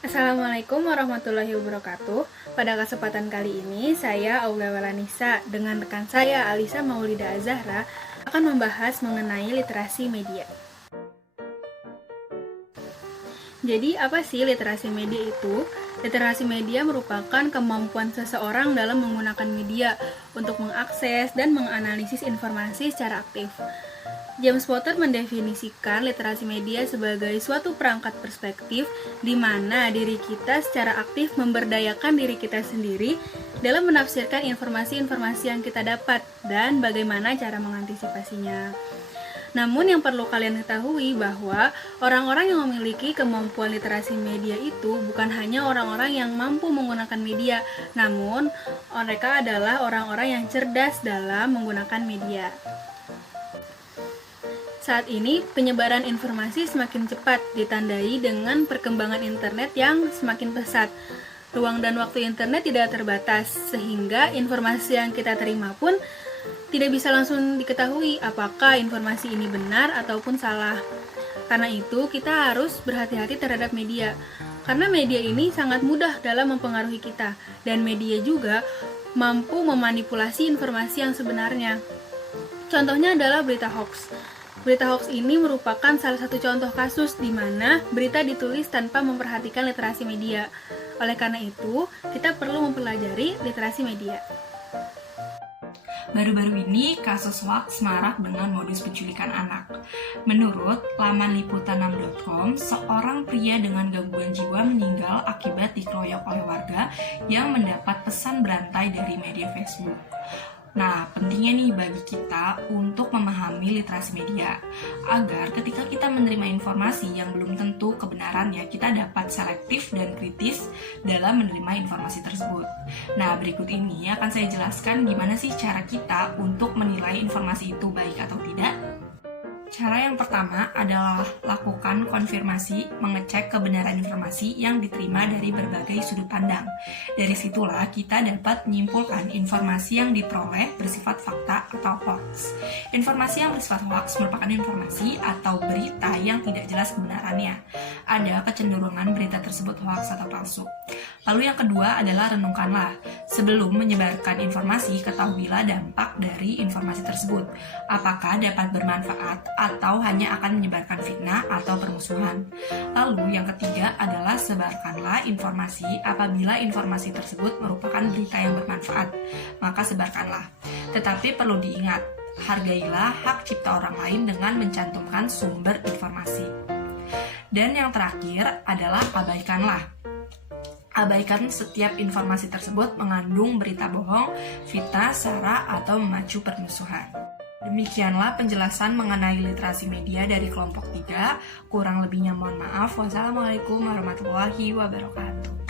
Assalamualaikum warahmatullahi wabarakatuh. Pada kesempatan kali ini, saya Aulia Walanisa dengan rekan saya Alisa Maulida Azahra akan membahas mengenai literasi media. Jadi, apa sih literasi media itu? Literasi media merupakan kemampuan seseorang dalam menggunakan media untuk mengakses dan menganalisis informasi secara aktif. James Potter mendefinisikan literasi media sebagai suatu perangkat perspektif di mana diri kita secara aktif memberdayakan diri kita sendiri dalam menafsirkan informasi-informasi yang kita dapat dan bagaimana cara mengantisipasinya. Namun yang perlu kalian ketahui bahwa orang-orang yang memiliki kemampuan literasi media itu bukan hanya orang-orang yang mampu menggunakan media, namun mereka adalah orang-orang yang cerdas dalam menggunakan media. Saat ini, penyebaran informasi semakin cepat, ditandai dengan perkembangan internet yang semakin pesat. Ruang dan waktu internet tidak terbatas, sehingga informasi yang kita terima pun tidak bisa langsung diketahui apakah informasi ini benar ataupun salah. Karena itu, kita harus berhati-hati terhadap media. Karena media ini sangat mudah dalam mempengaruhi kita, dan media juga mampu memanipulasi informasi yang sebenarnya. Contohnya adalah berita hoax. Berita hoax ini merupakan salah satu contoh kasus di mana berita ditulis tanpa memperhatikan literasi media. Oleh karena itu, kita perlu mempelajari literasi media. Baru-baru ini, kasus hoax marak dengan modus penculikan anak. Menurut laman liputan6.com, seorang pria dengan gangguan jiwa meninggal akibat dikeroyok oleh warga yang mendapat pesan berantai dari media Facebook. Nah, pentingnya nih bagi kita untuk memahami literasi media, agar ketika kita menerima informasi yang belum tentu kebenarannya, kita dapat selektif dan kritis dalam menerima informasi tersebut. Nah, berikut ini akan saya jelaskan gimana sih cara kita untuk menilai informasi itu baik atau tidak. Cara yang pertama adalah lakukan konfirmasi, mengecek kebenaran informasi yang diterima dari berbagai sudut pandang. Dari situlah kita dapat menyimpulkan informasi yang diperoleh bersifat fakta atau hoax. Informasi yang bersifat hoax merupakan informasi atau berita yang tidak jelas kebenarannya. Ada kecenderungan berita tersebut hoax atau palsu. Lalu yang kedua adalah renungkanlah. Sebelum menyebarkan informasi, ketahuilah dampak dari informasi tersebut. Apakah dapat bermanfaat atau hanya akan menyebarkan fitnah atau permusuhan. Lalu yang ketiga adalah sebarkanlah informasi apabila informasi tersebut merupakan berita yang bermanfaat, maka sebarkanlah. Tetapi perlu diingat, hargailah hak cipta orang lain dengan mencantumkan sumber informasi. Dan yang terakhir adalah abaikanlah. Abaikan setiap informasi tersebut mengandung berita bohong, fitnah, sara, atau memacu permusuhan. Demikianlah penjelasan mengenai literasi media dari kelompok 3. Kurang lebihnya mohon maaf. Wassalamualaikum warahmatullahi wabarakatuh.